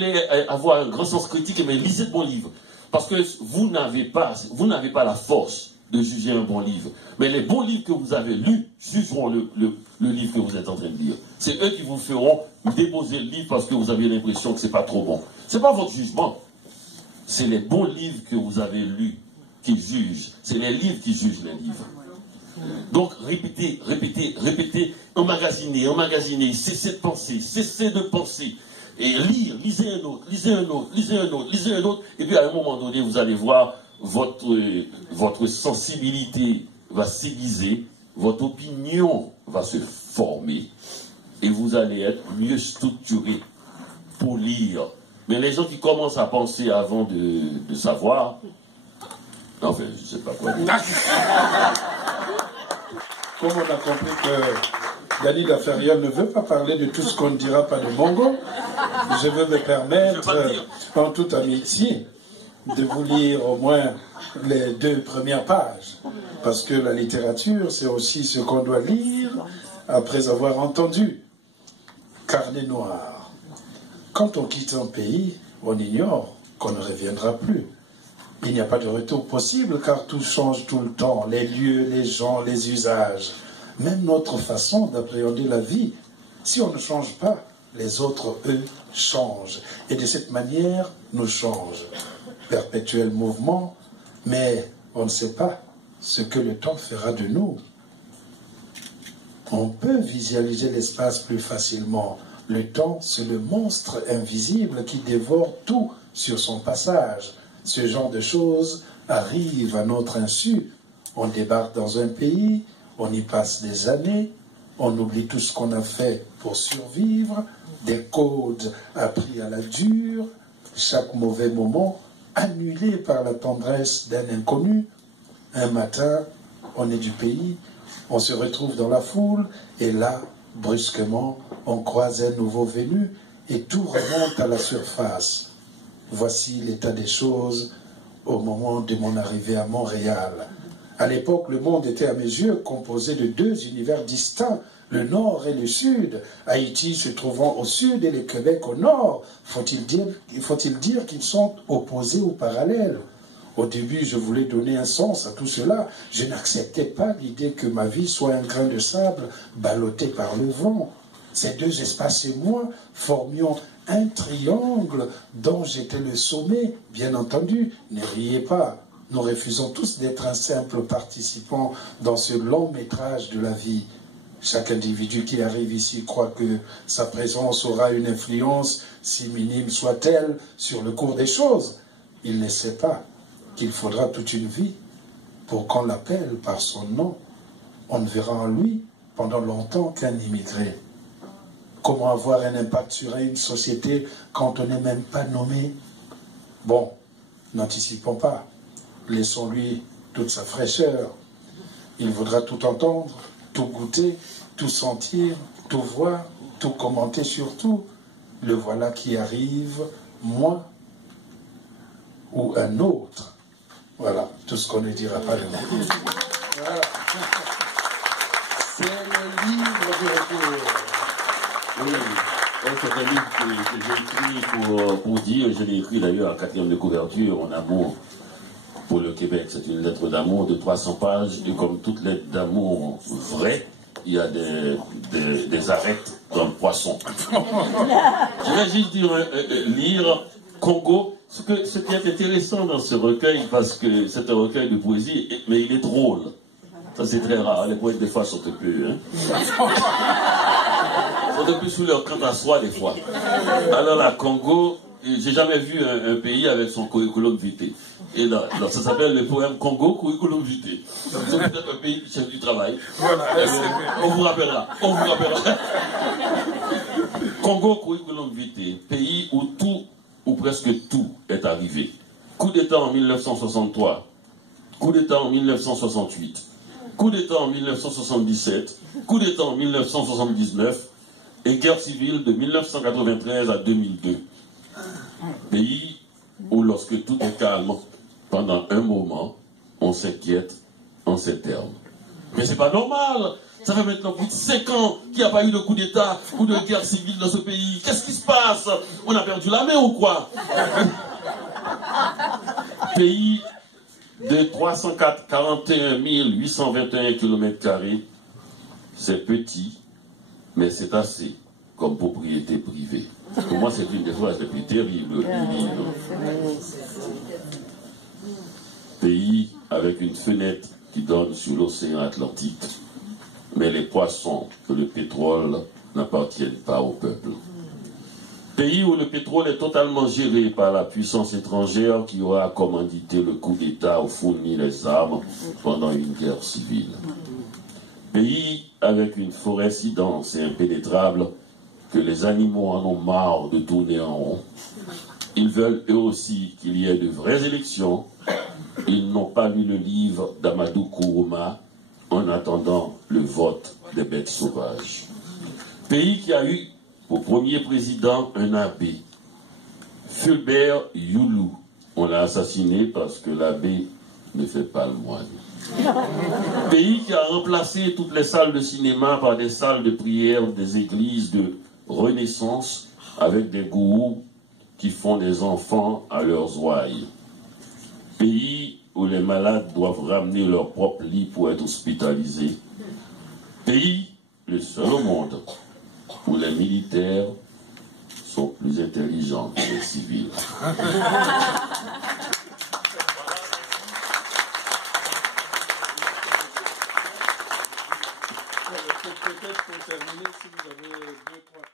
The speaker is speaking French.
voulez avoir un grand sens critique, mais lisez de bons livres. Parce que vous n'avez pas la force de juger un bon livre. Mais les bons livres que vous avez lus jugeront le livre que vous êtes en train de lire. C'est eux qui vous feront déposer le livre parce que vous avez l'impression que c'est pas trop bon. C'est pas votre jugement. C'est les bons livres que vous avez lus qui jugent. C'est les livres qui jugent les livres. Donc répétez, emmagasiner, cessez de penser. Et lisez un autre, et puis à un moment donné, vous allez voir, votre sensibilité va s'aiguiser, votre opinion va se former, et vous allez être mieux structuré pour lire. Mais les gens qui commencent à penser avant de savoir, enfin, je ne sais pas quoi dire. Comme on a compris que Dany Laferrière ne veut pas parler de tout ce qu'on ne dira pas de Mongo, je veux me permettre, en toute amitié, de vous lire au moins les 2 premières pages. Parce que la littérature, c'est aussi ce qu'on doit lire après avoir entendu. Carnet noir. Quand on quitte un pays, on ignore qu'on ne reviendra plus. Il n'y a pas de retour possible car tout change tout le temps, les lieux, les gens, les usages, même notre façon d'appréhender la vie. Si on ne change pas, les autres, eux, changent. Et de cette manière, nous changent. Perpétuel mouvement, mais on ne sait pas ce que le temps fera de nous. On peut visualiser l'espace plus facilement. Le temps, c'est le monstre invisible qui dévore tout sur son passage. Ce genre de choses arrive à notre insu. On débarque dans un pays, on y passe des années, on oublie tout ce qu'on a fait pour survivre, des codes appris à la dure, chaque mauvais moment annulé par la tendresse d'un inconnu. Un matin, on est du pays, on se retrouve dans la foule, et là, brusquement, on croise un nouveau venu, et tout remonte à la surface. Voici l'état des choses au moment de mon arrivée à Montréal. À l'époque, le monde était à mes yeux composé de 2 univers distincts, le nord et le sud, Haïti se trouvant au sud et le Québec au nord. Faut-il dire qu'ils sont opposés ou parallèles? Au début, je voulais donner un sens à tout cela. Je n'acceptais pas l'idée que ma vie soit un grain de sable ballotté par le vent. Ces 2 espaces et moi formions un triangle dont j'étais le sommet, bien entendu. Ne riez pas, nous refusons tous d'être un simple participant dans ce long métrage de la vie. Chaque individu qui arrive ici croit que sa présence aura une influence, si minime soit-elle, sur le cours des choses. Il ne sait pas qu'il faudra toute une vie pour qu'on l'appelle par son nom. On ne verra en lui pendant longtemps qu'un immigré. Comment avoir un impact sur une société quand on n'est même pas nommé? Bon, n'anticipons pas. Laissons-lui toute sa fraîcheur. Il voudra tout entendre, tout goûter, tout sentir, tout voir, tout commenter surtout. Le voilà qui arrive, moi ou un autre. Voilà, tout ce qu'on ne dira pas de moi. Voilà. C'est le livre du retour. Oui, c'est un livre que j'ai écrit pour dire, je l'ai écrit d'ailleurs en 4e de couverture, en amour pour le Québec. C'est une lettre d'amour de 300 pages, et comme toute lettre d'amour vraie, il y a des arêtes dans le poisson. Je vais juste lire Congo. Ce qui est intéressant dans ce recueil, parce que c'est un recueil de poésie, mais il est drôle. Ça c'est très rare, les poètes des fois sont un peu... sont un peu sous leur camp à soi des fois. Alors là, Congo, j'ai jamais vu un pays avec son curriculum vitae. Et là, ça s'appelle le poème Congo curriculum vitae. C'est peut-être un pays du chef du travail. Voilà, on vous rappellera. On vous rappellera. Congo curriculum vitae, pays où tout ou presque tout est arrivé. Coup d'État en 1963, coup d'État en 1968, coup d'État en 1977, coup d'État en 1979 et guerre civile de 1993 à 2002. Pays où lorsque tout est calme, pendant un moment, on s'inquiète en ces termes. Mais c'est pas normal. Ça fait maintenant plus de 5 ans qu'il n'y a pas eu de coup d'État ou de guerre civile dans ce pays. Qu'est-ce qui se passe? On a perdu la main ou quoi? Pays de 341 821 km², c'est petit, mais c'est assez comme propriété privée. Pour moi, c'est une des phrases les plus terribles du livre. Pays avec une fenêtre qui donne sur l'océan Atlantique, mais les poissons et le pétrole n'appartiennent pas au peuple. Pays où le pétrole est totalement géré par la puissance étrangère qui aura commandité le coup d'État ou fourni les armes pendant une guerre civile. Pays avec une forêt si dense et impénétrable que les animaux en ont marre de tourner en rond. Ils veulent eux aussi qu'il y ait de vraies élections. Ils n'ont pas lu le livre d'Amadou Kourouma en attendant le vote des bêtes sauvages. Pays qui a eu pour premier président un abbé, Fulbert Youlou. On l'a assassiné parce que l'abbé ne fait pas le moine. Pays qui a remplacé toutes les salles de cinéma par des salles de prière des églises de Renaissance avec des gourous qui font des enfants à leurs ouailles. Pays où les malades doivent ramener leur propre lit pour être hospitalisés. Pays, le seul au monde, où les militaires sont plus intelligents que les civils. Peut-être pour terminer, si vous avez 2-3